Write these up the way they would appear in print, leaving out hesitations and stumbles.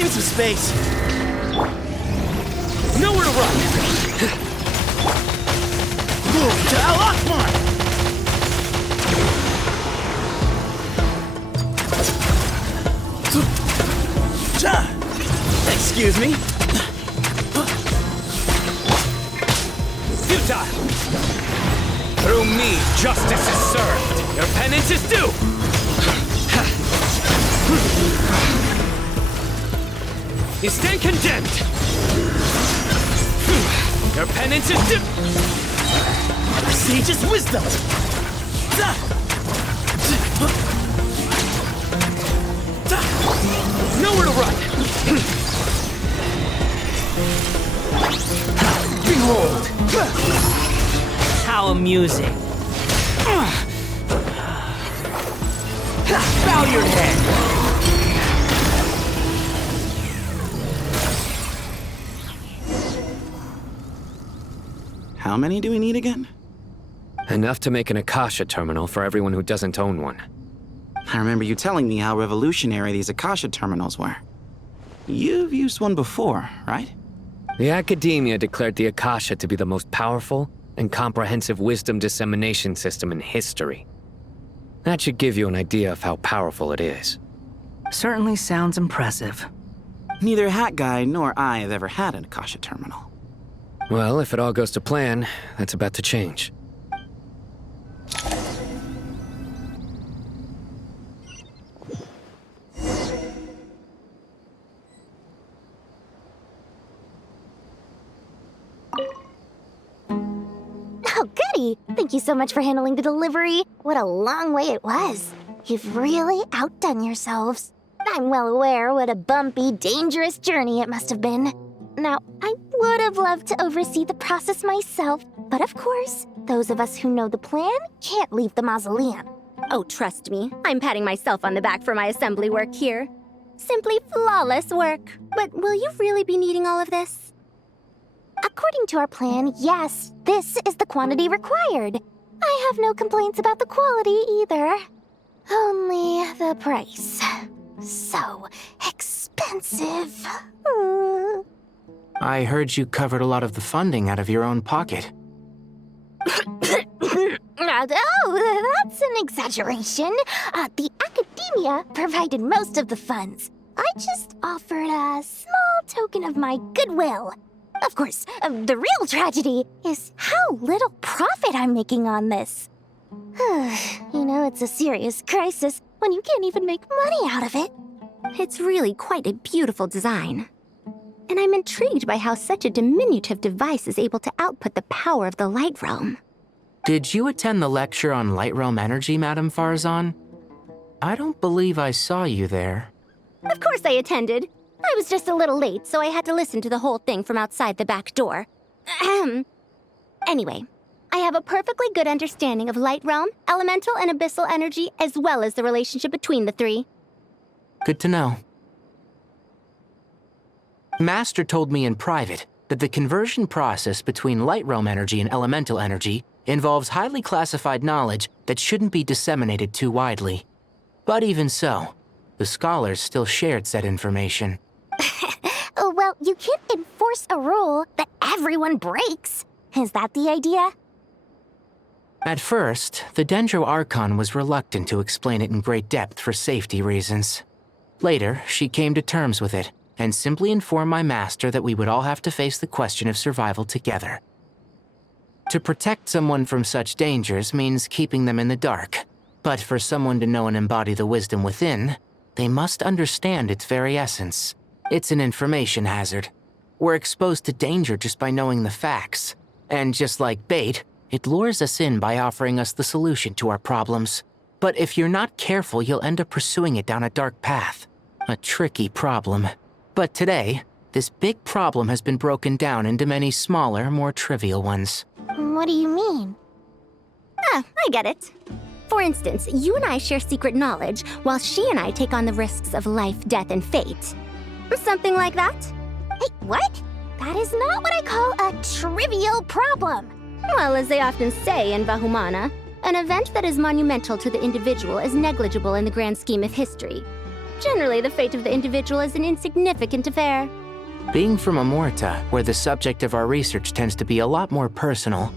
Give me some space. Nowhere to run. Move to Al Akbar. Excuse me. Futile! Through me, justice is served. Your penance is due. You stand condemned. Your penance is due. Sage's wisdom. Nowhere to run. Behold. How amusing. Bow your head. How many do we need again? Enough to make an Akasha terminal for everyone who doesn't own one. I remember you telling me how revolutionary these Akasha terminals were. You've used one before, right? The academia declared the Akasha to be the most powerful and comprehensive wisdom dissemination system in history. That should give you an idea of how powerful it is. Certainly sounds impressive. Neither Hat Guy nor I have ever had an Akasha terminal. Well, if it all goes to plan, that's about to change. Oh, goody! Thank you so much for handling the delivery. What a long way it was. You've really outdone yourselves. I'm well aware what a bumpy, dangerous journey it must have been. Now, I would have loved to oversee the process myself, but of course, those of us who know the plan can't leave the mausoleum. Oh, trust me, I'm patting myself on the back for my assembly work here. Simply flawless work. But will you really be needing all of this? According to our plan, yes, this is the quantity required. I have no complaints about the quality either. Only the price. So expensive. I heard you covered a lot of the funding out of your own pocket. Oh, that's an exaggeration. The academia provided most of the funds. I just offered a small token of my goodwill. Of course, the real tragedy is how little profit I'm making on this. You know, it's a serious crisis when you can't even make money out of it. It's really quite a beautiful design. And I'm intrigued by how such a diminutive device is able to output the power of the Light Realm. Did you attend the lecture on Light Realm energy, Madame Farzan? I don't believe I saw you there. Of course I attended. I was just a little late, so I had to listen to the whole thing from outside the back door. Anyway, I have a perfectly good understanding of Light Realm, elemental and abyssal energy, as well as the relationship between the three. Good to know. Master told me in private that the conversion process between Light Realm energy and elemental energy involves highly classified knowledge that shouldn't be disseminated too widely. But even so, the scholars still shared said information. Well, you can't enforce a rule that everyone breaks. Is that the idea? At first, the Dendro Archon was reluctant to explain it in great depth for safety reasons. Later, she came to terms with it and simply informed my master that we would all have to face the question of survival together. To protect someone from such dangers means keeping them in the dark, but for someone to know and embody the wisdom within, they must understand its very essence. It's an information hazard. We're exposed to danger just by knowing the facts. And just like bait, it lures us in by offering us the solution to our problems. But if you're not careful, you'll end up pursuing it down a dark path. A tricky problem. But today, this big problem has been broken down into many smaller, more trivial ones. What do you mean? I get it. For instance, you and I share secret knowledge, while she and I take on the risks of life, death, and fate. Something like that? Hey, what? That is not what I call a trivial problem. Well, as they often say in Vahumana, an event that is monumental to the individual is negligible in the grand scheme of history. Generally, the fate of the individual is an insignificant affair. Being from Amorta, where the subject of our research tends to be a lot more personal,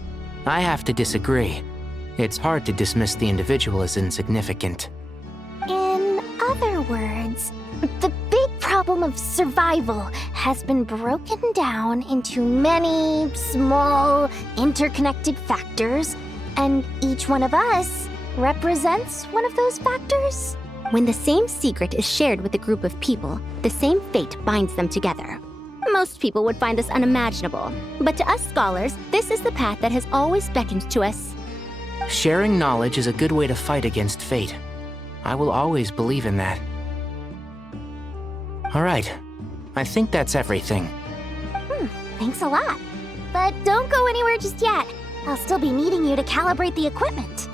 I have to disagree. It's hard to dismiss the individual as insignificant. In other words, the big problem of survival has been broken down into many small, interconnected factors, and each one of us represents one of those factors? When the same secret is shared with a group of people, the same fate binds them together. Most people would find this unimaginable, but to us scholars, this is the path that has always beckoned to us. Sharing knowledge is a good way to fight against fate. I will always believe in that. All right, I think that's everything. Thanks a lot. But don't go anywhere just yet. I'll still be needing you to calibrate the equipment.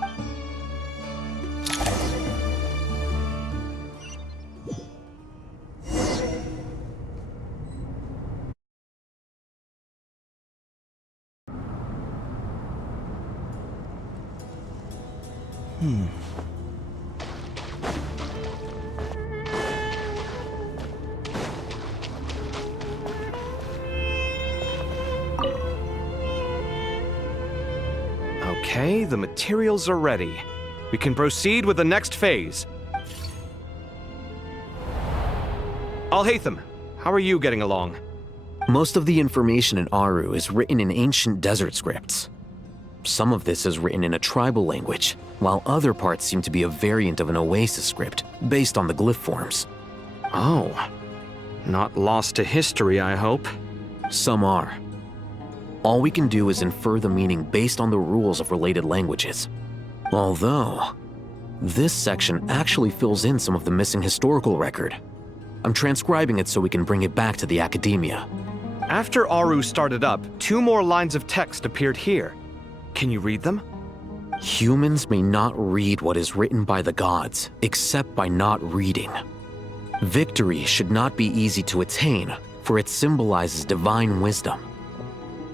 Okay, the materials are ready. We can proceed with the next phase. Al-Haytham, how are you getting along? Most of the information in Aru is written in ancient desert scripts. Some of this is written in a tribal language, while other parts seem to be a variant of an Oasis script, based on the glyph forms. Oh. Not lost to history, I hope. Some are. All we can do is infer the meaning based on the rules of related languages. Although, this section actually fills in some of the missing historical record. I'm transcribing it so we can bring it back to the academia. After Aru started up, 2 more lines of text appeared here. Can you read them? Humans may not read what is written by the gods, except by not reading. Victory should not be easy to attain, for it symbolizes divine wisdom.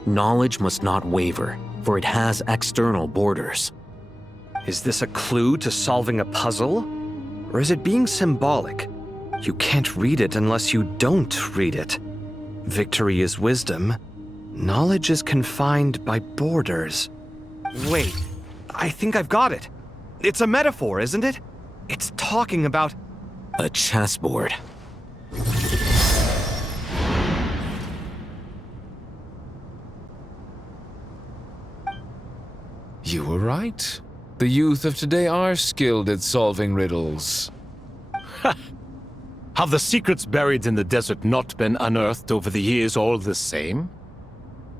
Knowledge must not waver, for it has external borders. Is this a clue to solving a puzzle? Or is it being symbolic? You can't read it unless you don't read it. Victory is wisdom. Knowledge is confined by borders. Wait, I think I've got it. It's a metaphor, isn't it? It's talking about... A chessboard. You were right. The youth of today are skilled at solving riddles. Have the secrets buried in the desert not been unearthed over the years all the same?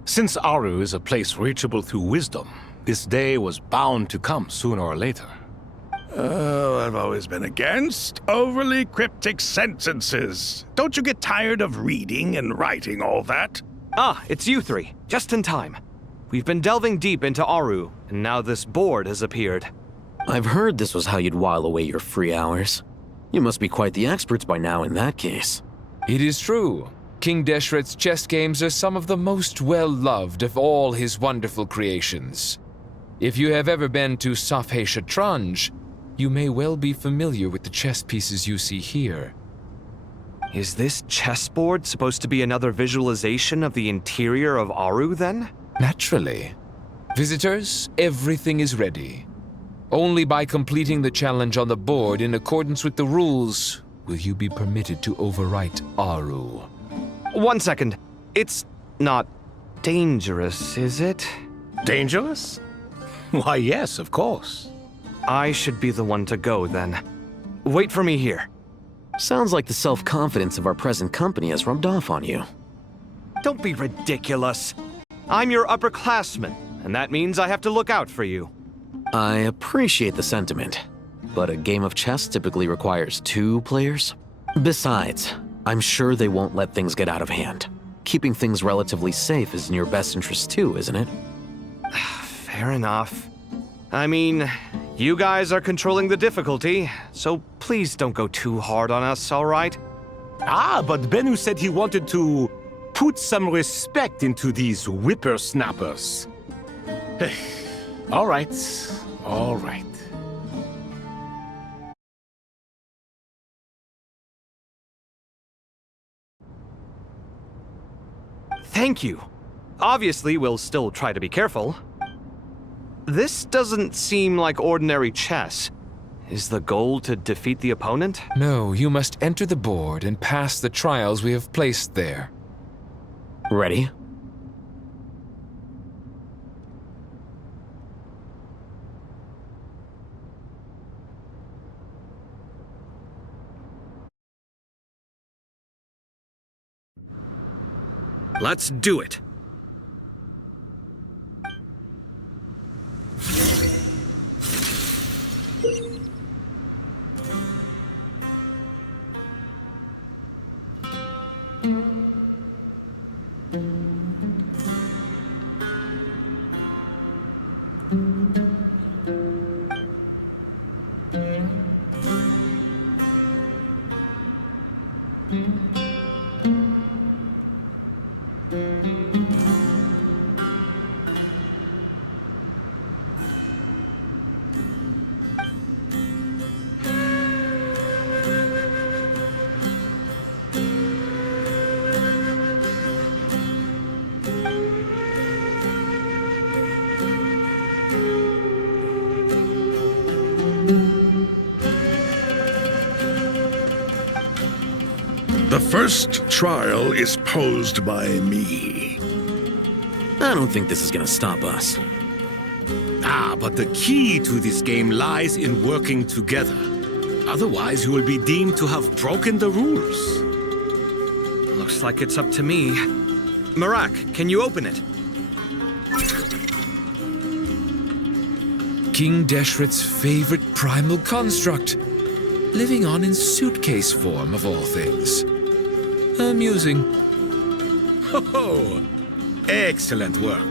Since Aru is a place reachable through wisdom, this day was bound to come sooner or later. Oh, I've always been against overly cryptic sentences. Don't you get tired of reading and writing all that? Ah, it's you 3. Just in time. We've been delving deep into Aru, and now this board has appeared. I've heard this was how you'd while away your free hours. You must be quite the experts by now in that case. It is true. King Deshret's chess games are some of the most well-loved of all his wonderful creations. If you have ever been to Safhe Shatranj, you may well be familiar with the chess pieces you see here. Is this chessboard supposed to be another visualization of the interior of Aru, then? Naturally. Visitors, everything is ready. Only by completing the challenge on the board in accordance with the rules will you be permitted to overwrite Aru. 1 second. It's not dangerous, is it? Dangerous? Why, yes, of course. I should be the one to go, then. Wait for me here. Sounds like the self-confidence of our present company has rubbed off on you. Don't be ridiculous. I'm your upperclassman, and that means I have to look out for you. I appreciate the sentiment, but a game of chess typically requires 2 players. Besides, I'm sure they won't let things get out of hand. Keeping things relatively safe is in your best interest too, isn't it? Fair enough. I mean, you guys are controlling the difficulty, so please don't go too hard on us, all right? Ah, but Bennu said he wanted to put some respect into these whippersnappers. All right, all right. Thank you. Obviously, we'll still try to be careful. This doesn't seem like ordinary chess. Is the goal to defeat the opponent? No, you must enter the board and pass the trials we have placed there. Ready? Let's do it. The first trial is posed by me. I don't think this is gonna stop us. But the key to this game lies in working together. Otherwise, you will be deemed to have broken the rules. Looks like it's up to me. Marak, can you open it? King Deshret's favorite primal construct, living on in suitcase form of all things. Amusing. Ho-ho! Excellent work.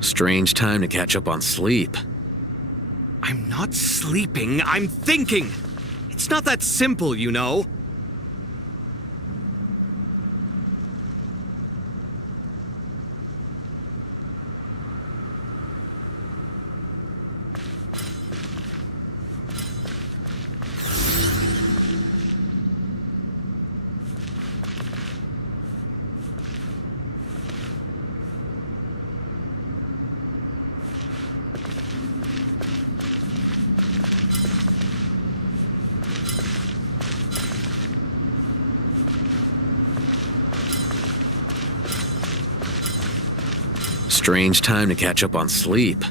Strange time to catch up on sleep. I'm not sleeping, I'm thinking! It's not that simple, you know. Strange time to catch up on sleep.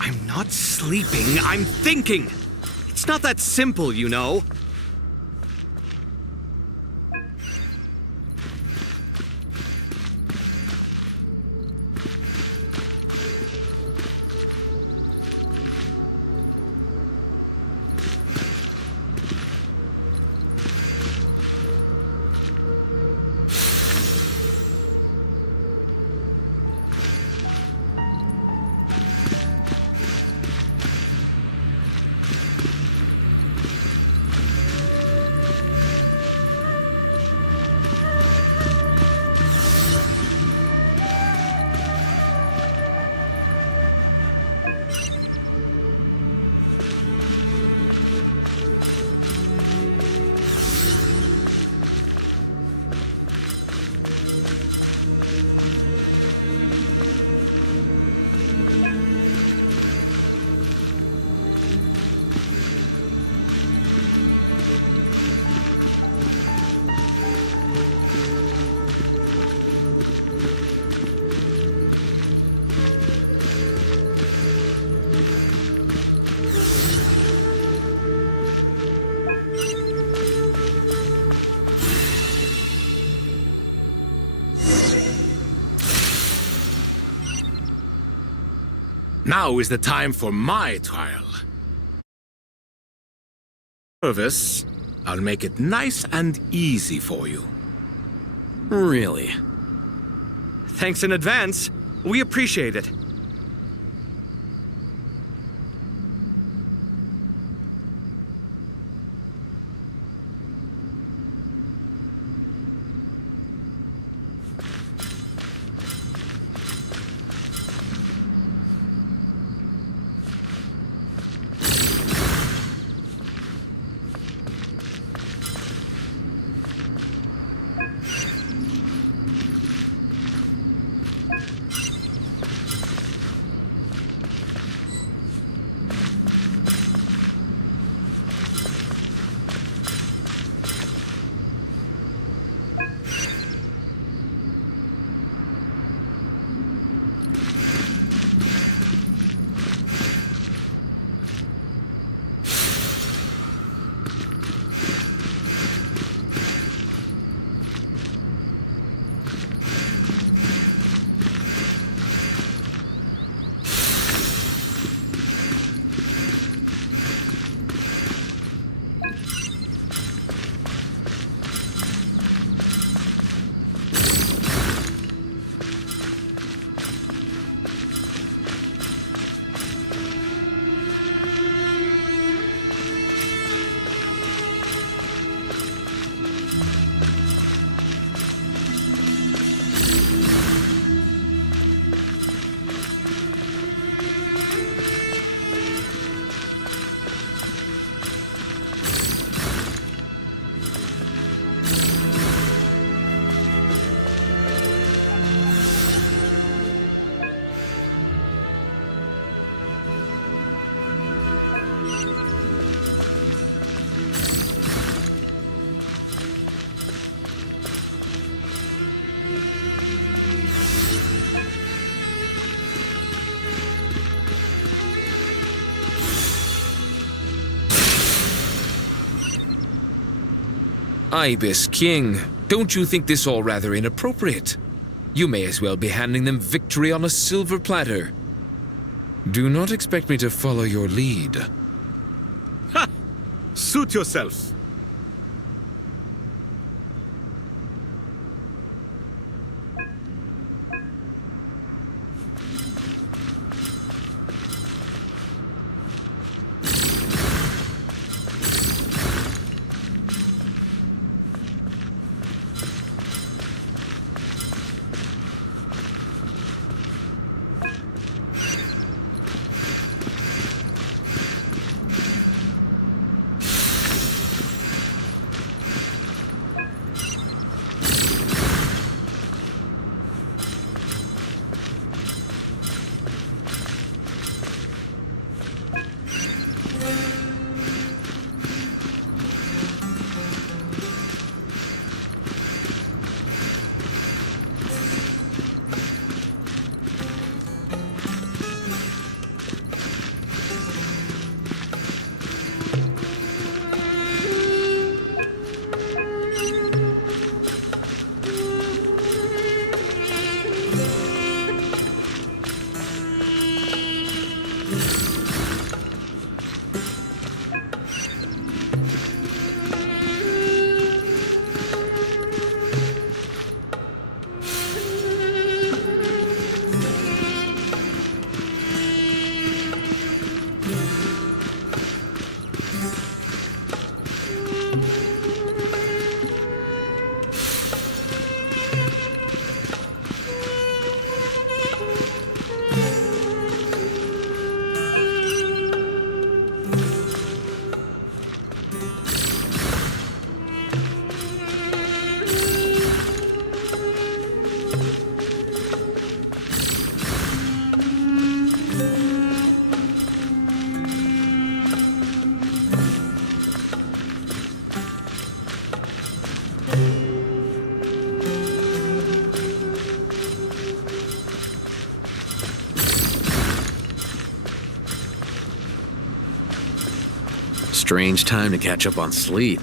I'm not sleeping, I'm thinking! It's not that simple, you know. Now is the time for my trial. Hoyoverse, I'll make it nice and easy for you. Really? Thanks in advance. We appreciate it. Ibis King, don't you think this all rather inappropriate? You may as well be handing them victory on a silver platter. Do not expect me to follow your lead. Ha! Suit yourself. Strange time to catch up on sleep.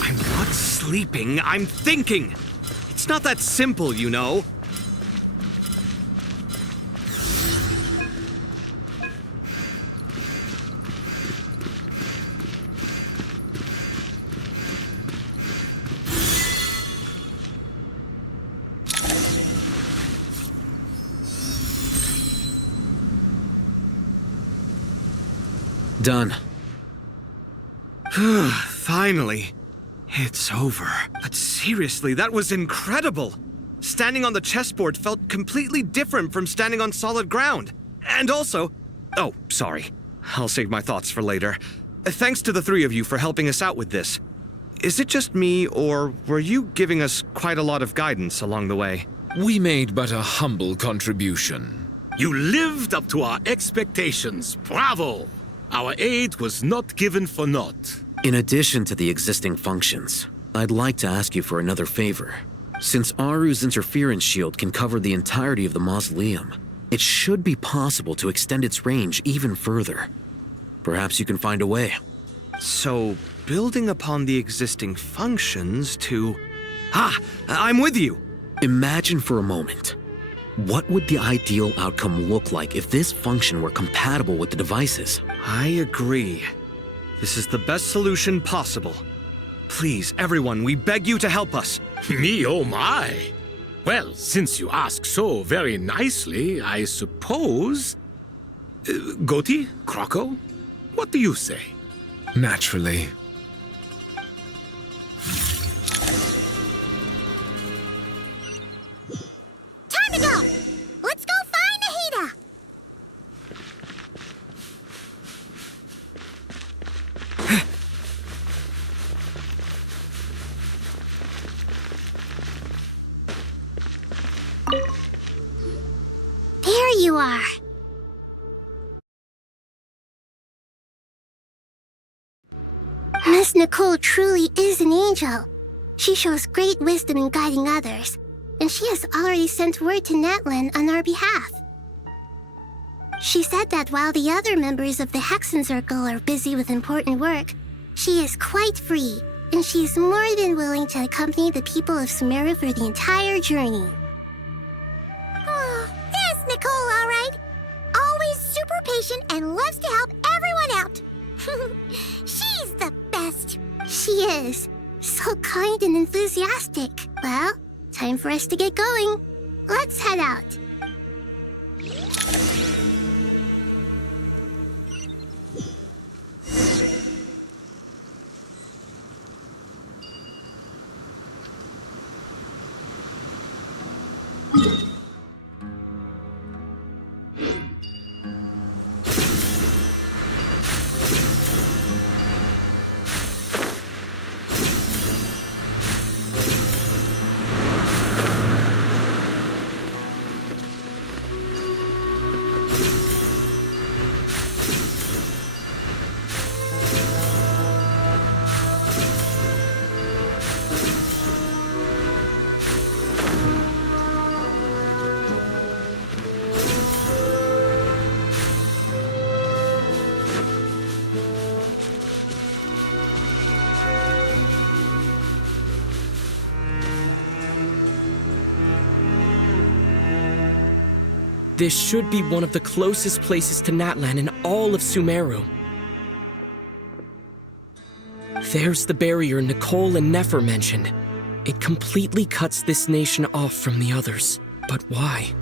I'm not sleeping, I'm thinking. It's not that simple, you know. Done. Finally. It's over. But seriously, that was incredible. Standing on the chessboard felt completely different from standing on solid ground. And also... Oh, sorry. I'll save my thoughts for later. Thanks to the three of you for helping us out with this. Is it just me, or were you giving us quite a lot of guidance along the way? We made but a humble contribution. You lived up to our expectations. Bravo! Our aid was not given for naught. In addition to the existing functions, I'd like to ask you for another favor. Since Aru's interference shield can cover the entirety of the Mausoleum, it should be possible to extend its range even further. Perhaps you can find a way. So, building upon the existing functions to... I'm with you! Imagine for a moment. What would the ideal outcome look like if this function were compatible with the devices? I agree. This is the best solution possible. Please, everyone, we beg you to help us. Me, oh my! Well, since you ask so very nicely, I suppose... Goti? Kroko? What do you say? Naturally. Time to go! Let's go find Nahida! There you are. Miss Nicole truly is an angel. She shows great wisdom in guiding others, and she has already sent word to Natlan on our behalf. She said that while the other members of the Hexen Circle are busy with important work, she is quite free, and she is more than willing to accompany the people of Sumeru for the entire journey. Oh, there's Nicole, all right. Always super patient and loves to help everyone out. She's the best. She is. So kind and enthusiastic. Well, time for us to get going. Let's head out. This should be one of the closest places to Natlan in all of Sumeru. There's the barrier Nicole and Nefer mentioned. It completely cuts this nation off from the others. But why?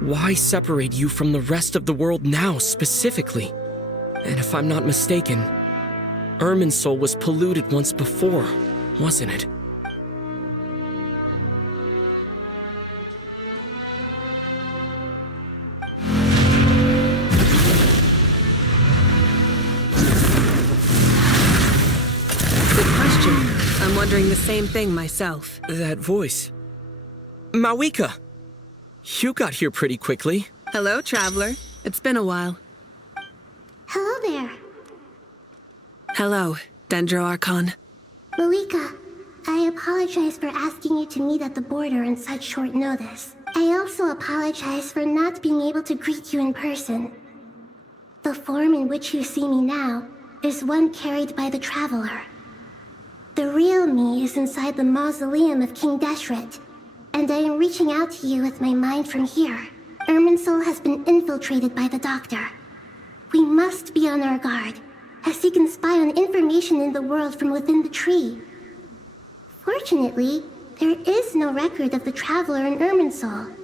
Why separate you from the rest of the world now, specifically? And if I'm not mistaken, Irminsul was polluted once before, wasn't it? I'm wondering the same thing myself. That voice. Mawika! You got here pretty quickly. Hello, traveler. It's been a while. Hello there. Hello, Dendro Archon. Mawika, I apologize for asking you to meet at the border on such short notice. I also apologize for not being able to greet you in person. The form in which you see me now is one carried by the traveler. The real me is inside the Mausoleum of King Deshret, and I am reaching out to you with my mind from here. Irminsul has been infiltrated by the Doctor. We must be on our guard, as he can spy on information in the world from within the tree. Fortunately, there is no record of the Traveler in Irminsul,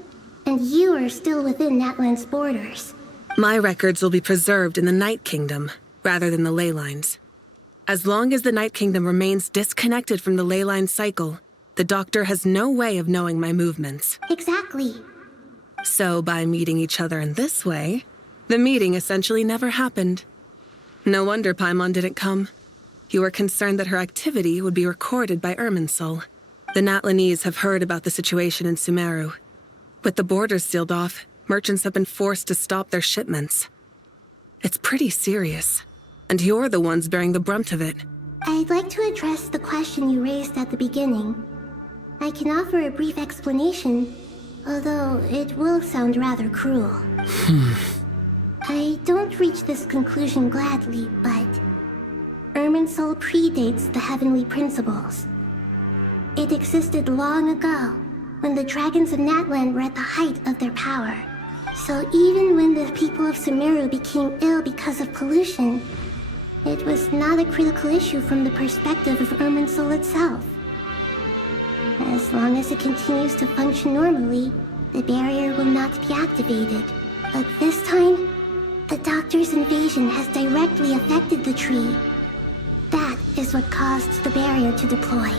and you are still within Natlan's borders. My records will be preserved in the Night Kingdom, rather than the ley lines. As long as the Night Kingdom remains disconnected from the ley line cycle, the Doctor has no way of knowing my movements. Exactly. So by meeting each other in this way, the meeting essentially never happened. No wonder Paimon didn't come. You were concerned that her activity would be recorded by Irminsul. The Natlanese have heard about the situation in Sumeru. With the borders sealed off, merchants have been forced to stop their shipments. It's pretty serious, and you're the ones bearing the brunt of it. I'd like to address the question you raised at the beginning. I can offer a brief explanation, although it will sound rather cruel. I don't reach this conclusion gladly, but Irminsul predates the heavenly principles. It existed long ago, when the dragons of Natlan were at the height of their power. So even when the people of Sumeru became ill because of pollution, it was not a critical issue from the perspective of Irminsul itself. As long as it continues to function normally, the barrier will not be activated. But this time, the Doctor's invasion has directly affected the tree. That is what caused the barrier to deploy.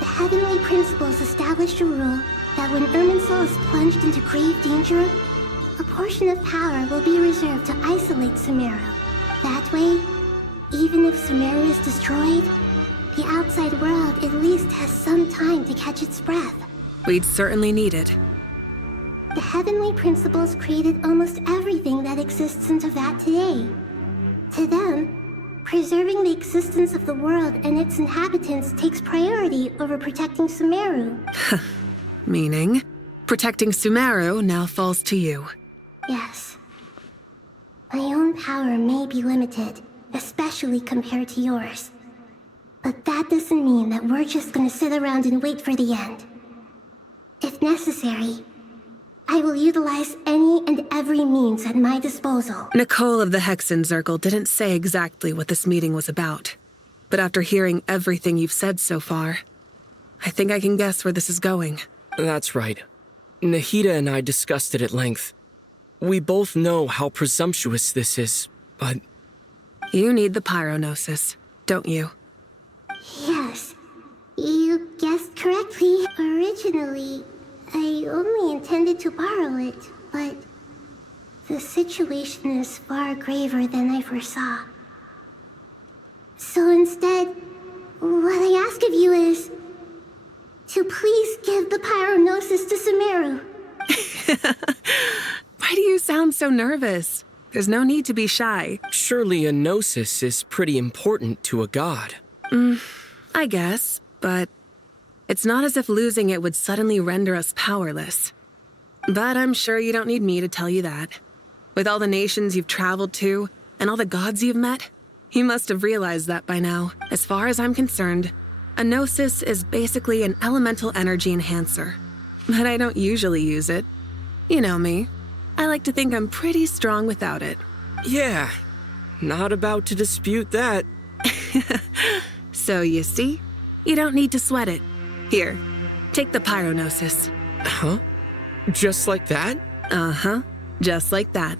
The heavenly principles established a rule that when Irminsul is plunged into grave danger, a portion of power will be reserved to isolate Sumeru. That way, even if Sumeru is destroyed, the outside world at least has some time to catch its breath. We'd certainly need it. The heavenly principles created almost everything that exists in Teyvat today. To them, preserving the existence of the world and its inhabitants takes priority over protecting Sumeru. Meaning, protecting Sumeru now falls to you. Yes. My own power may be limited, especially compared to yours. But that doesn't mean that we're just gonna sit around and wait for the end. If necessary, I will utilize any and every means at my disposal. Nicole of the Hexen Circle didn't say exactly what this meeting was about. But after hearing everything you've said so far, I think I can guess where this is going. That's right. Nahida and I discussed it at length. We both know how presumptuous this is, but... You need the Pyronosis, don't you? Yes. You guessed correctly. Originally, I only intended to borrow it, but the situation is far graver than I foresaw. So instead, what I ask of you is to please give the Pyronosis to Sumeru. Why do you sound so nervous? There's no need to be shy. Surely a gnosis is pretty important to a god. I guess, but it's not as if losing it would suddenly render us powerless. But I'm sure you don't need me to tell you that. With all the nations you've traveled to, and all the gods you've met, you must have realized that by now. As far as I'm concerned, a gnosis is basically an elemental energy enhancer. But I don't usually use it. You know me. I like to think I'm pretty strong without it. Yeah, not about to dispute that. So you see, you don't need to sweat it. Here, take the Pyronosis. Huh? Just like that? Uh-huh, just like that.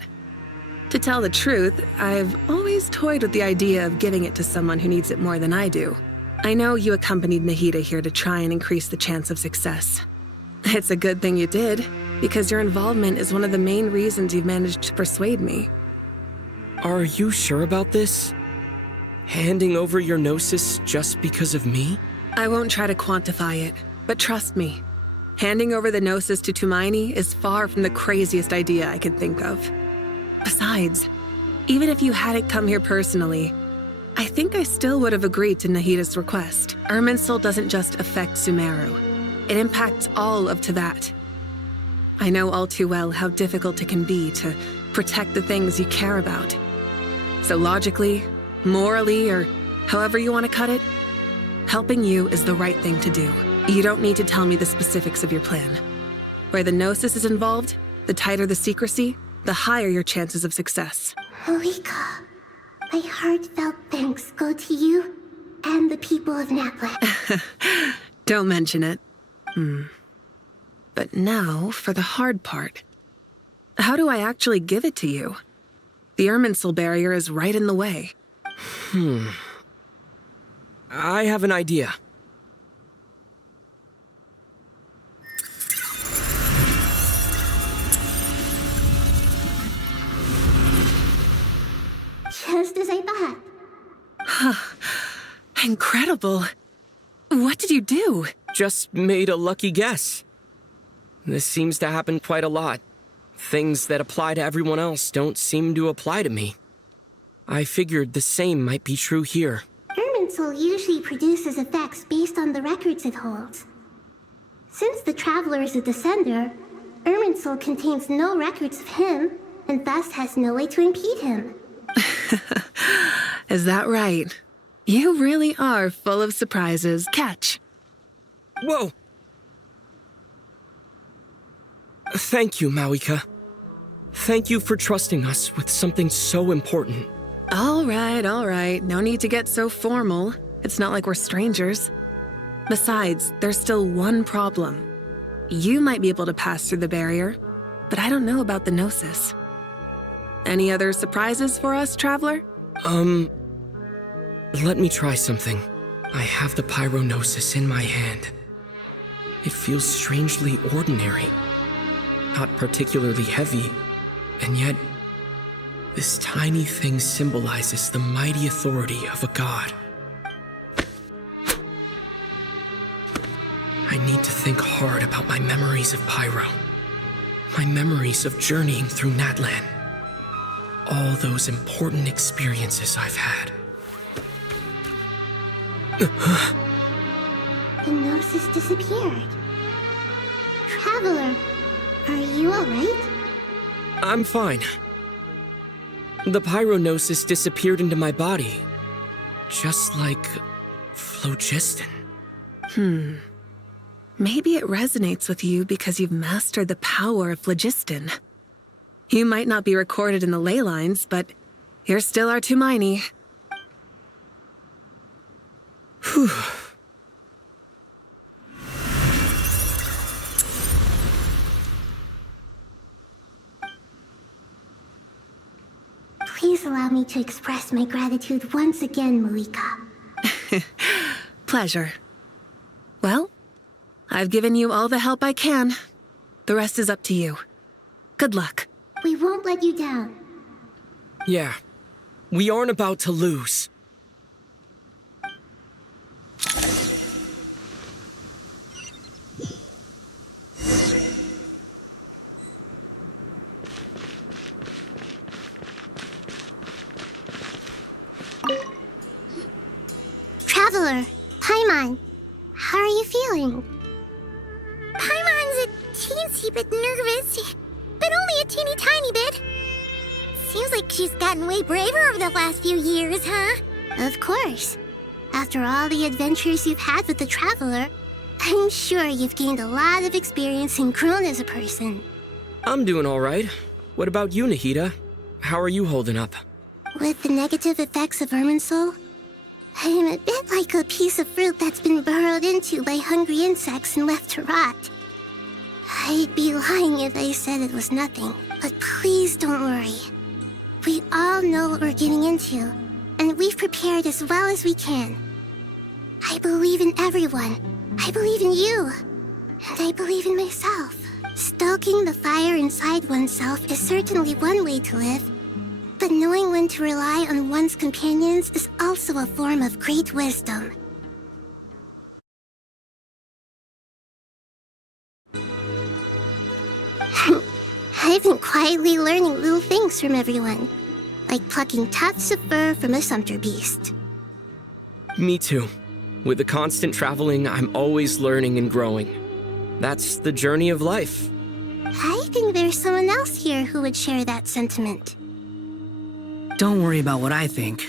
To tell the truth, I've always toyed with the idea of giving it to someone who needs it more than I do. I know you accompanied Nahida here to try and increase the chance of success. It's a good thing you did, because your involvement is one of the main reasons you've managed to persuade me. Are you sure about this? Handing over your gnosis just because of me? I won't try to quantify it, but trust me. Handing over the gnosis to Tumaini is far from the craziest idea I could think of. Besides, even if you hadn't come here personally, I think I still would have agreed to Nahida's request. Irminsul doesn't just affect Sumeru. It impacts all of Teyvat. I know all too well how difficult it can be to protect the things you care about. So logically, morally, or however you want to cut it, helping you is the right thing to do. You don't need to tell me the specifics of your plan. Where the gnosis is involved, the tighter the secrecy, the higher your chances of success. Malika, my heartfelt thanks go to you and the people of Natlan. Don't mention it. But now for the hard part. How do I actually give it to you? The Irminsul barrier is right in the way. I have an idea. Just as I thought. Incredible. What did you do? Just made a lucky guess. This seems to happen quite a lot. Things that apply to everyone else don't seem to apply to me. I figured the same might be true here. Irminsul usually produces effects based on the records it holds. Since the Traveler is a Descender, Irminsul contains no records of him, and thus has no way to impede him. Is that right? You really are full of surprises. Catch. Whoa! Thank you, Mauika. Thank you for trusting us with something so important. All right. No need to get so formal. It's not like we're strangers. Besides, there's still one problem. You might be able to pass through the barrier, but I don't know about the Gnosis. Any other surprises for us, Traveler? Let me try something. I have the Pyronosis in my hand. It feels strangely ordinary. Not particularly heavy, and yet this tiny thing symbolizes the mighty authority of a god. I need to think hard about my memories of Pyro. My memories of journeying through Natlan. All those important experiences I've had. The Gnosis disappeared. Traveler, are you alright? I'm fine. The Pyronosis disappeared into my body. Just like phlogiston. Maybe it resonates with you because you've mastered the power of phlogiston. You might not be recorded in the ley lines, but you're still our Tumaini. Whew. Please allow me to express my gratitude once again, Malika. Pleasure. Well, I've given you all the help I can. The rest is up to you. Good luck. We won't let you down. Yeah, we aren't about to lose. Traveler, Paimon, how are you feeling? Paimon's a teensy bit nervous, but only a teeny tiny bit. Seems like she's gotten way braver over the last few years, huh? Of course. After all the adventures you've had with the Traveler, I'm sure you've gained a lot of experience and grown as a person. I'm doing all right. What about you, Nahida? How are you holding up? With the negative effects of Irminsul, I'm a bit like a piece of fruit that's been burrowed into by hungry insects and left to rot. I'd be lying if I said it was nothing, but please don't worry. We all know what we're getting into, and we've prepared as well as we can. I believe in everyone. I believe in you. And I believe in myself. Stoking the fire inside oneself is certainly one way to live, but knowing when to rely on one's companions is also a form of great wisdom. I've been quietly learning little things from everyone, like plucking tufts of fur from a sumpter beast. Me too. With the constant traveling, I'm always learning and growing. That's the journey of life. I think there's someone else here who would share that sentiment. Don't worry about what I think.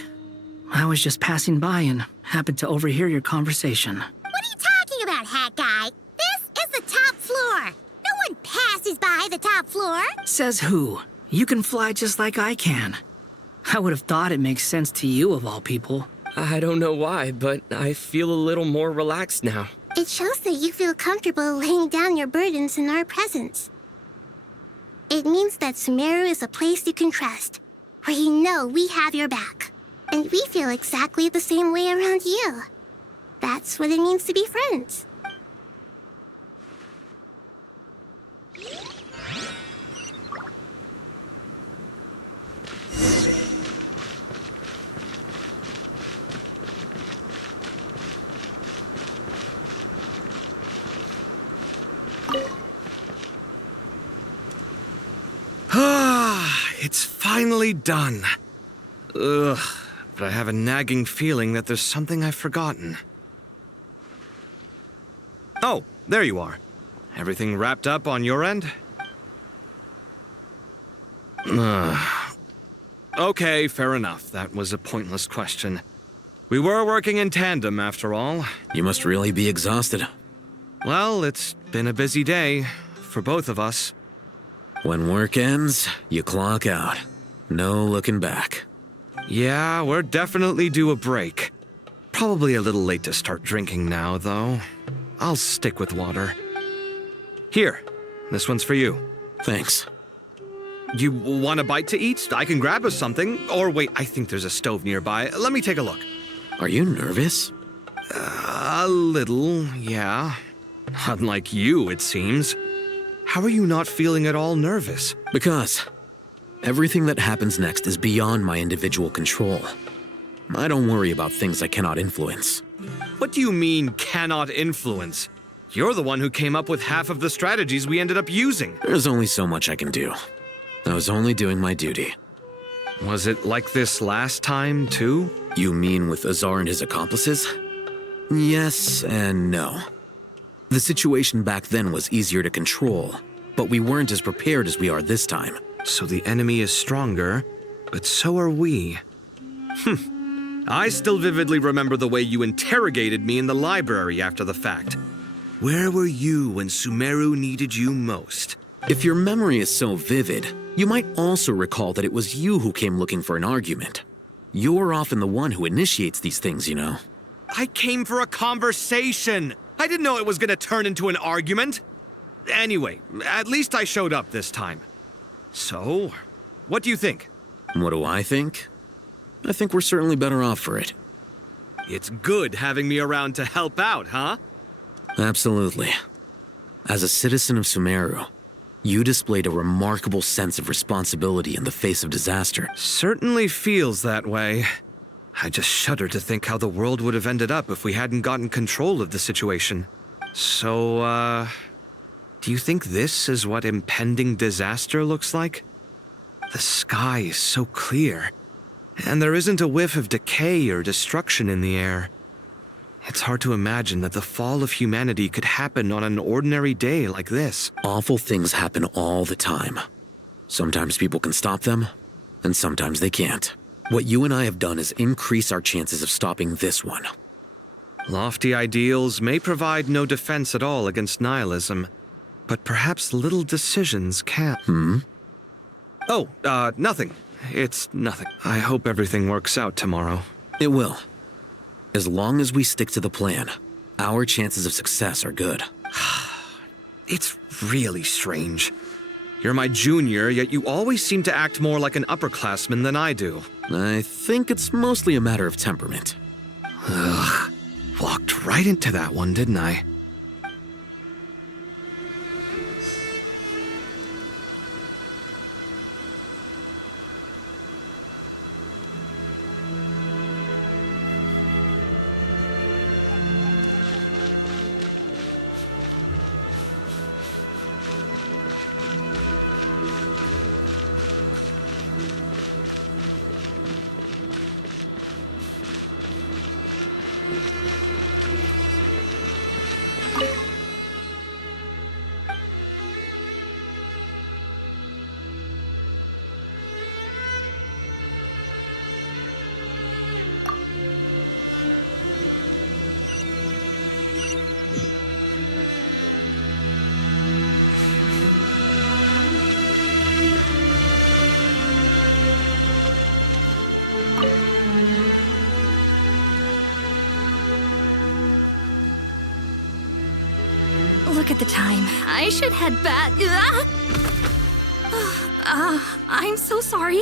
I was just passing by and happened to overhear your conversation. What are you talking about, Hat Guy? This is the top floor. No one passes by the top floor. Says who? You can fly just like I can. I would have thought it makes sense to you of all people. I don't know why, but I feel a little more relaxed now. It shows that you feel comfortable laying down your burdens in our presence. It means that Sumeru is a place you can trust, where you know we have your back. And we feel exactly the same way around you. That's what it means to be friends. It's finally done. Ugh, but I have a nagging feeling that there's something I've forgotten. Oh, there you are. Everything wrapped up on your end? Okay, fair enough. That was a pointless question. We were working in tandem, after all. You must really be exhausted. Well, it's been a busy day for both of us. When work ends, you clock out. No looking back. Yeah, we're definitely due a break. Probably a little late to start drinking now, though. I'll stick with water. Here, this one's for you. Thanks. You want a bite to eat? I can grab us something. Or wait, I think there's a stove nearby. Let me take a look. Are you nervous? A little, yeah. Unlike you, it seems. How are you not feeling at all nervous? Because everything that happens next is beyond my individual control. I don't worry about things I cannot influence. What do you mean, cannot influence? You're the one who came up with half of the strategies we ended up using. There's only so much I can do. I was only doing my duty. Was it like this last time, too? You mean with Azar and his accomplices? Yes and no. The situation back then was easier to control, but we weren't as prepared as we are this time. So the enemy is stronger, but so are we. I still vividly remember the way you interrogated me in the library after the fact. Where were you when Sumeru needed you most? If your memory is so vivid, you might also recall that it was you who came looking for an argument. You're often the one who initiates these things, you know. I came for a conversation! I didn't know it was gonna turn into an argument! Anyway, at least I showed up this time. So, what do you think? What do I think? I think we're certainly better off for it. It's good having me around to help out, huh? Absolutely. As a citizen of Sumeru, you displayed a remarkable sense of responsibility in the face of disaster. Certainly feels that way. I just shudder to think how the world would have ended up if we hadn't gotten control of the situation. So, do you think this is what impending disaster looks like? The sky is so clear, and there isn't a whiff of decay or destruction in the air. It's hard to imagine that the fall of humanity could happen on an ordinary day like this. Awful things happen all the time. Sometimes people can stop them, and sometimes they can't. What you and I have done is increase our chances of stopping this one. Lofty ideals may provide no defense at all against nihilism, but perhaps little decisions can. Oh, nothing. It's nothing. I hope everything works out tomorrow. It will. As long as we stick to the plan, our chances of success are good. It's really strange. You're my junior, yet you always seem to act more like an upperclassman than I do. I think it's mostly a matter of temperament. Ugh. Walked right into that one, didn't I? Look at the time. I should head back. I'm so sorry.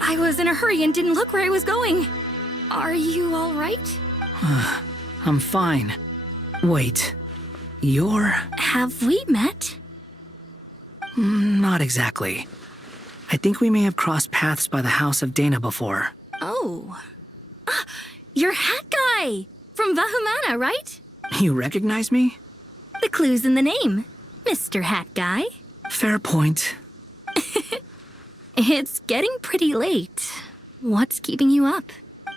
I was in a hurry and didn't look where I was going. Are you alright? I'm fine. Wait, you're... Have we met? Not exactly. I think we may have crossed paths by the house of Dana before. Oh. Ah, you're Hat Guy! From Vahumana, right? You recognize me? The clue's in the name. Mr. Hat Guy. Fair point. It's getting pretty late. What's keeping you up?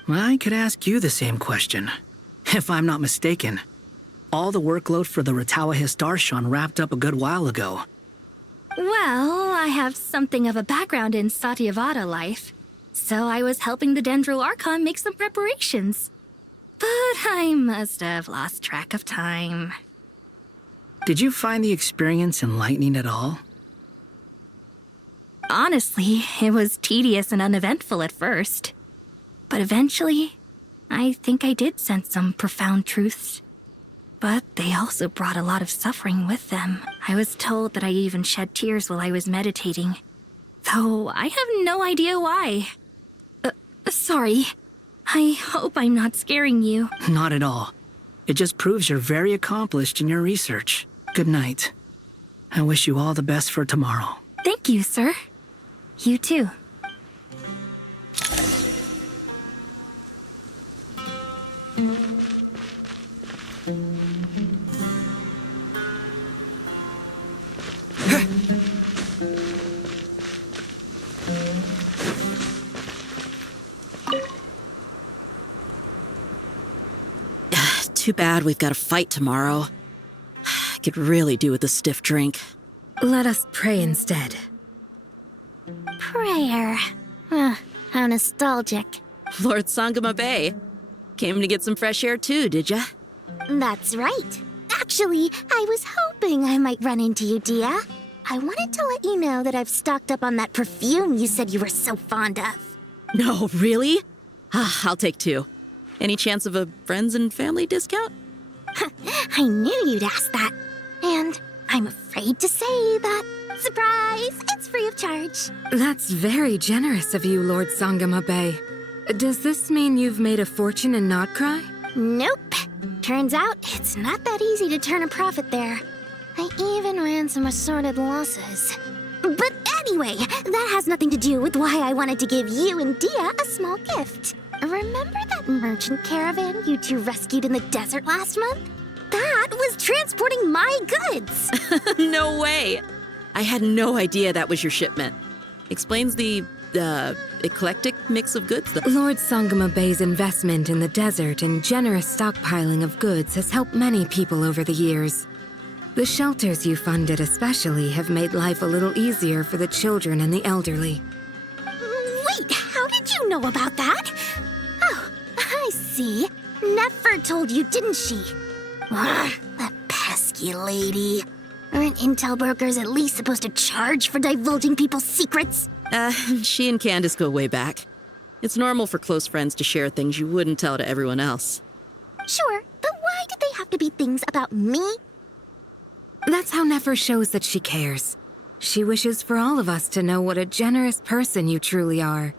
I could ask you the same question. If I'm not mistaken, all the workload for the Ratawa Histarshan wrapped up a good while ago. Well, I have something of a background in Satyavada life, so I was helping the Dendro Archon make some preparations. But I must have lost track of time. Did you find the experience enlightening at all? Honestly, it was tedious and uneventful at first. But eventually, I think I did sense some profound truths. But they also brought a lot of suffering with them. I was told that I even shed tears while I was meditating. Though I have no idea why. Sorry. I hope I'm not scaring you. Not at all. It just proves you're very accomplished in your research. Good night. I wish you all the best for tomorrow. Thank you, sir. You too. Too bad we've got a fight tomorrow. I could really do with a stiff drink. Let us pray instead. Prayer. How nostalgic. Lord Sangama Bay. Came to get some fresh air too, did ya? That's right. Actually, I was hoping I might run into you, Dia. I wanted to let you know that I've stocked up on that perfume you said you were so fond of. No, really? I'll take 2. Any chance of a friends and family discount? I knew you'd ask that. And I'm afraid to say that, surprise, it's free of charge. That's very generous of you, Lord Sangama Bay. Does this mean you've made a fortune in Not Cry? Nope. Turns out it's not that easy to turn a profit there. I even ran some assorted losses. But anyway, that has nothing to do with why I wanted to give you and Dia a small gift. Remember that merchant caravan you two rescued in the desert last month? That was transporting my goods! No way! I had no idea that was your shipment. Explains the, eclectic mix of goods, though. Lord Sangama Bay's investment in the desert and generous stockpiling of goods has helped many people over the years. The shelters you funded especially have made life a little easier for the children and the elderly. Wait, how did you know about that? Oh, I see. Nefer told you, didn't she? That pesky lady. Aren't intel brokers at least supposed to charge for divulging people's secrets? She and Candace go way back. It's normal for close friends to share things you wouldn't tell to everyone else. Sure, but why did they have to be things about me? That's how Nefer shows that she cares. She wishes for all of us to know what a generous person you truly are.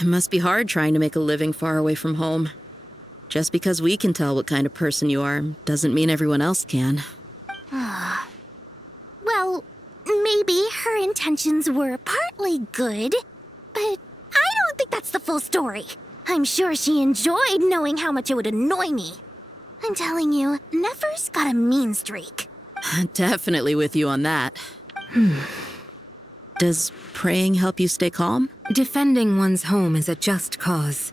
It must be hard trying to make a living far away from home. Just because we can tell what kind of person you are doesn't mean everyone else can. Well, maybe her intentions were partly good, but I don't think that's the full story. I'm sure she enjoyed knowing how much it would annoy me. I'm telling you, Nefer's got a mean streak. Definitely with you on that. Does praying help you stay calm? Defending one's home is a just cause.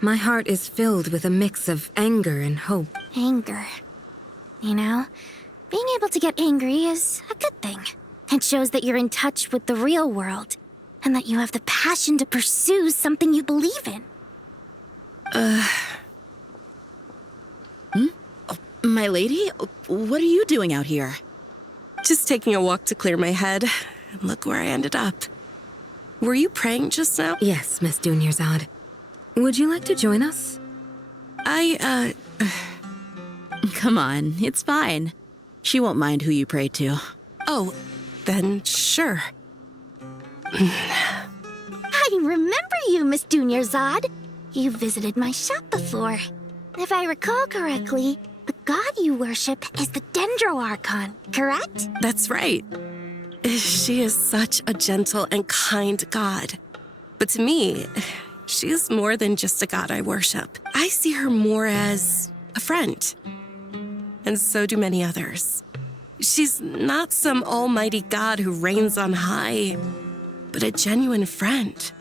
My heart is filled with a mix of anger and hope. Anger. You know, being able to get angry is a good thing. It shows that you're in touch with the real world, and that you have the passion to pursue something you believe in. Oh, my lady? What are you doing out here? Just taking a walk to clear my head. And look where I ended up. Were you praying just now? Yes, Miss Dunyarzad. Would you like to join us? Come on, it's fine. She won't mind who you pray to. Oh, then sure. I remember you, Miss Dunyarzad. You visited my shop before. If I recall correctly, the god you worship is the Dendro Archon, correct? That's right. She is such a gentle and kind god. But to me, she is more than just a god I worship. I see her more as a friend. And so do many others. She's not some almighty god who reigns on high, but a genuine friend.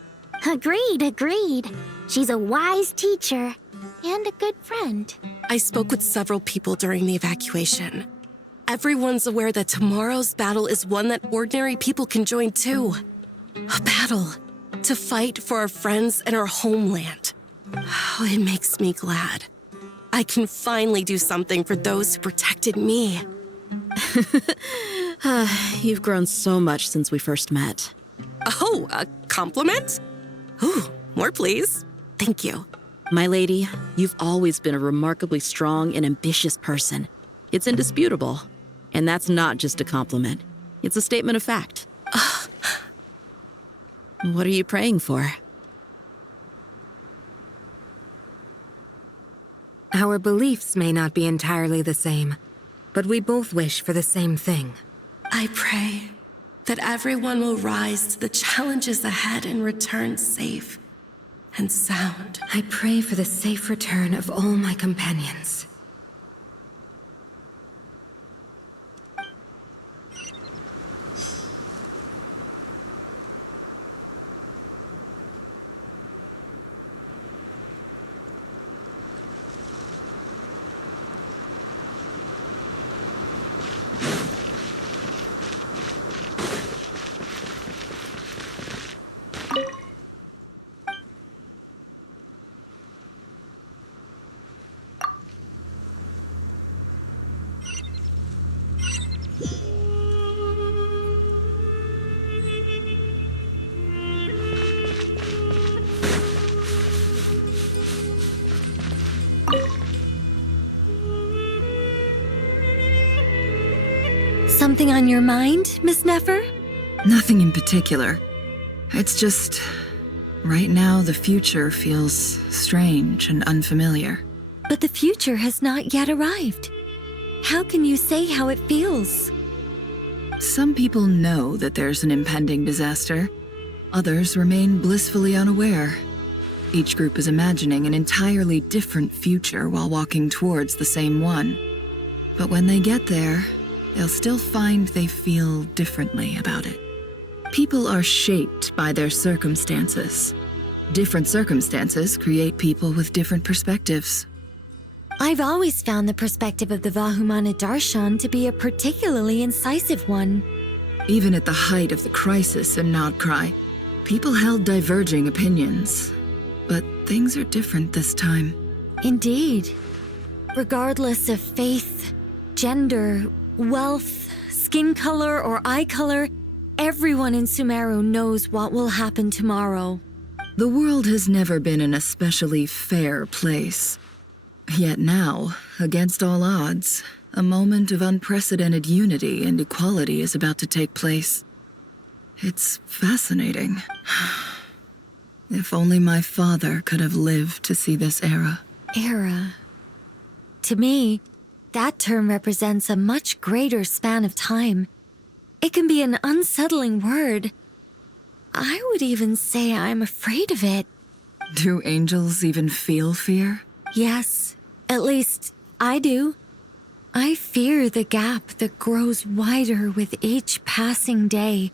Agreed. She's a wise teacher and a good friend. I spoke with several people during the evacuation. Everyone's aware that tomorrow's battle is one that ordinary people can join too. A battle to fight for our friends and our homeland. Oh, it makes me glad. I can finally do something for those who protected me. You've grown so much since we first met. Oh, a compliment? Ooh, more please. Thank you. My lady, you've always been a remarkably strong and ambitious person. It's indisputable. And that's not just a compliment. It's a statement of fact. What are you praying for? Our beliefs may not be entirely the same, but we both wish for the same thing. I pray that everyone will rise to the challenges ahead and return safe and sound. I pray for the safe return of all my companions. Something on your mind, Miss Nefer? Nothing in particular. It's just... right now, the future feels strange and unfamiliar. But the future has not yet arrived. How can you say how it feels? Some people know that there's an impending disaster. Others remain blissfully unaware. Each group is imagining an entirely different future while walking towards the same one. But when they get there, they'll still find they feel differently about it. People are shaped by their circumstances. Different circumstances create people with different perspectives. I've always found the perspective of the Vahumana Darshan to be a particularly incisive one. Even at the height of the crisis in Nodcry, people held diverging opinions. But things are different this time. Indeed. Regardless of faith, gender, wealth, skin color, or eye color, everyone in Sumeru knows what will happen tomorrow. The world has never been an especially fair place. Yet now, against all odds, a moment of unprecedented unity and equality is about to take place. It's fascinating. If only my father could have lived to see this era. Era. To me, that term represents a much greater span of time. It can be an unsettling word. I would even say I'm afraid of it. Do angels even feel fear? Yes, at least I do. I fear the gap that grows wider with each passing day,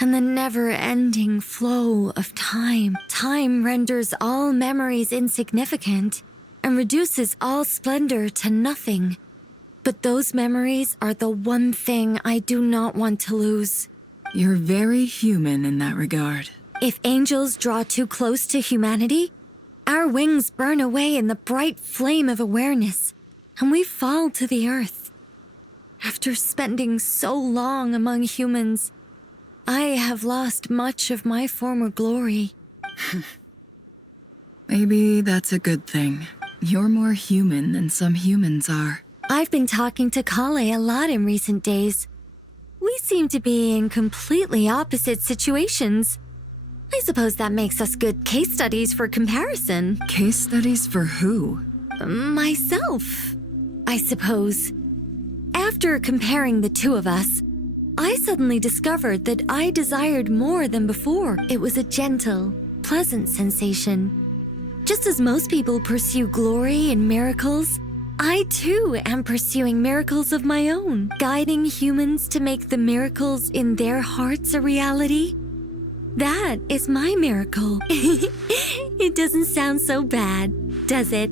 and the never-ending flow of time. Time renders all memories insignificant and reduces all splendor to nothing. But those memories are the one thing I do not want to lose. You're very human in that regard. If angels draw too close to humanity, our wings burn away in the bright flame of awareness, and we fall to the earth. After spending so long among humans, I have lost much of my former glory. Maybe that's a good thing. You're more human than some humans are. I've been talking to Kale a lot in recent days. We seem to be in completely opposite situations. I I suppose that makes us good case studies for comparison. Case studies for who? Myself, I suppose. After comparing the two of us, I suddenly discovered that I desired more than before. It was a gentle, pleasant sensation. Just as most people pursue glory and miracles, I too am pursuing miracles of my own, guiding humans to make the miracles in their hearts a reality. That is my miracle. It doesn't sound so bad, does it?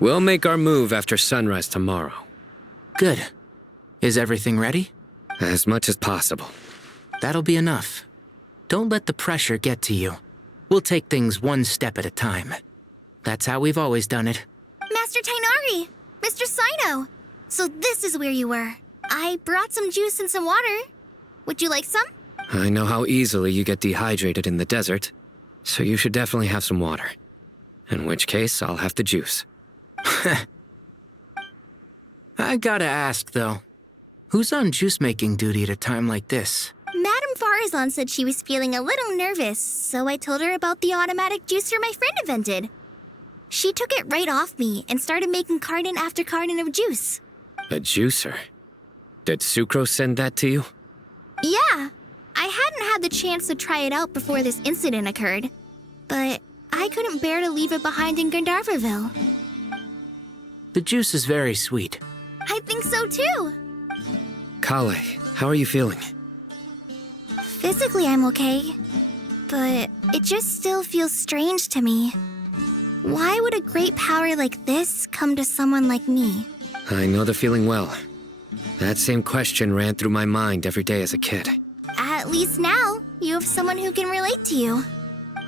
We'll make our move after sunrise tomorrow. Good. Is everything ready? As much as possible. That'll be enough. Don't let the pressure get to you. We'll take things one step at a time. That's how we've always done it. Master Tainari! Mr. Sino! So this is where you were. I brought some juice and some water. Would you like some? I know how easily you get dehydrated in the desert, so you should definitely have some water. In which case, I'll have the juice. I gotta ask, though. Who's on juice-making duty at a time like this? Madame Farazan said she was feeling a little nervous, so I told her about the automatic juicer my friend invented. She took it right off me and started making carton after carton of juice. A juicer? Did Sucrose send that to you? Yeah. I hadn't had the chance to try it out before this incident occurred, but I couldn't bear to leave it behind in Gandharvaville. The juice is very sweet. I think so too. Kale, how are you feeling? Physically, I'm okay, but it just still feels strange to me. Why would a great power like this come to someone like me? I know the feeling well. That same question ran through my mind every day as a kid. At least now, you have someone who can relate to you.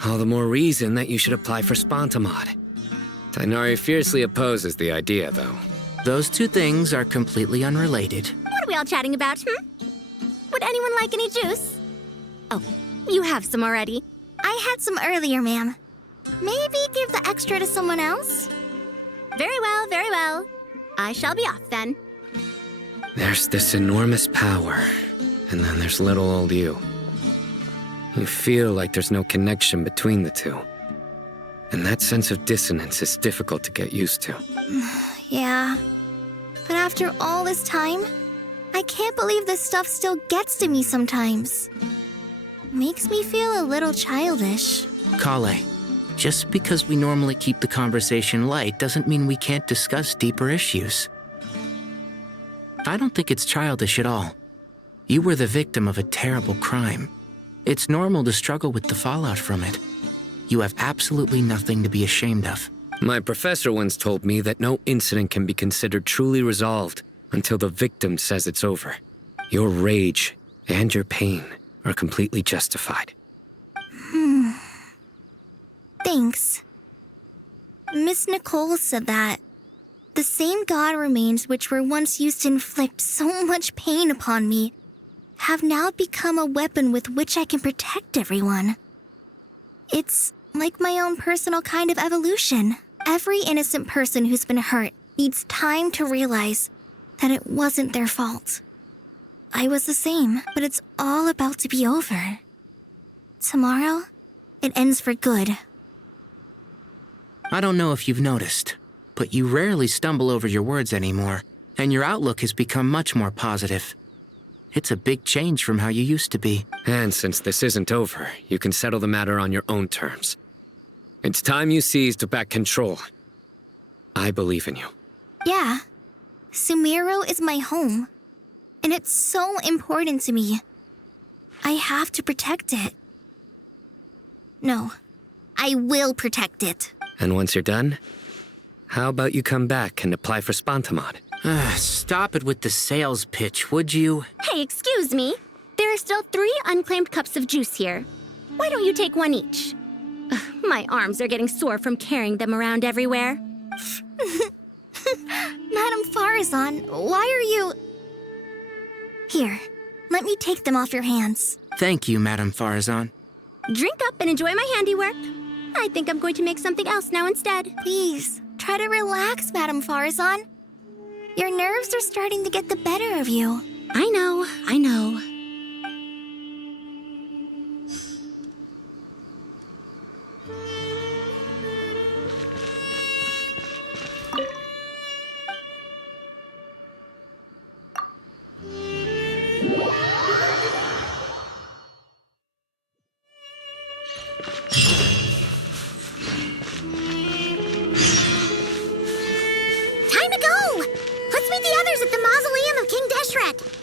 All the more reason that you should apply for Spontamod. Tainari fiercely opposes the idea, though. Those two things are completely unrelated. What are we all chatting about, Would anyone like any juice? Oh, you have some already. I had some earlier, ma'am. Maybe give the extra to someone else? Very well, very well. I shall be off then. There's this enormous power, and then there's little old you. You feel like there's no connection between the two. And that sense of dissonance is difficult to get used to. Yeah. But after all this time, I can't believe this stuff still gets to me sometimes. Makes me feel a little childish. Kale, just because we normally keep the conversation light doesn't mean we can't discuss deeper issues. I don't think it's childish at all. You were the victim of a terrible crime. It's normal to struggle with the fallout from it. You have absolutely nothing to be ashamed of. My professor once told me that no incident can be considered truly resolved until the victim says it's over. Your rage and your pain are completely justified. Thanks. Miss Nicole said that the same god remains which were once used to inflict so much pain upon me have now become a weapon with which I can protect everyone. It's like my own personal kind of evolution. Every innocent person who's been hurt needs time to realize that it wasn't their fault. I was the same, but it's all about to be over. Tomorrow, it ends for good. I don't know if you've noticed, but you rarely stumble over your words anymore, and your outlook has become much more positive. It's a big change from how you used to be. And since this isn't over, you can settle the matter on your own terms. It's time you seized back control. I believe in you. Yeah. Sumeru is my home. And it's so important to me. I have to protect it. No, I will protect it. And once you're done, how about you come back and apply for Spontamod? Stop it with the sales pitch, would you? Hey, excuse me. There are still 3 unclaimed cups of juice here. Why don't you take one each? My arms are getting sore from carrying them around everywhere. Madame Farazan, why are you... Here, let me take them off your hands. Thank you, Madame Farazan. Drink up and enjoy my handiwork. I think I'm going to make something else now instead. Please, try to relax, Madame Farazan. Your nerves are starting to get the better of you. I know. Time to go! Let's meet the others at the Mausoleum of King Deshret.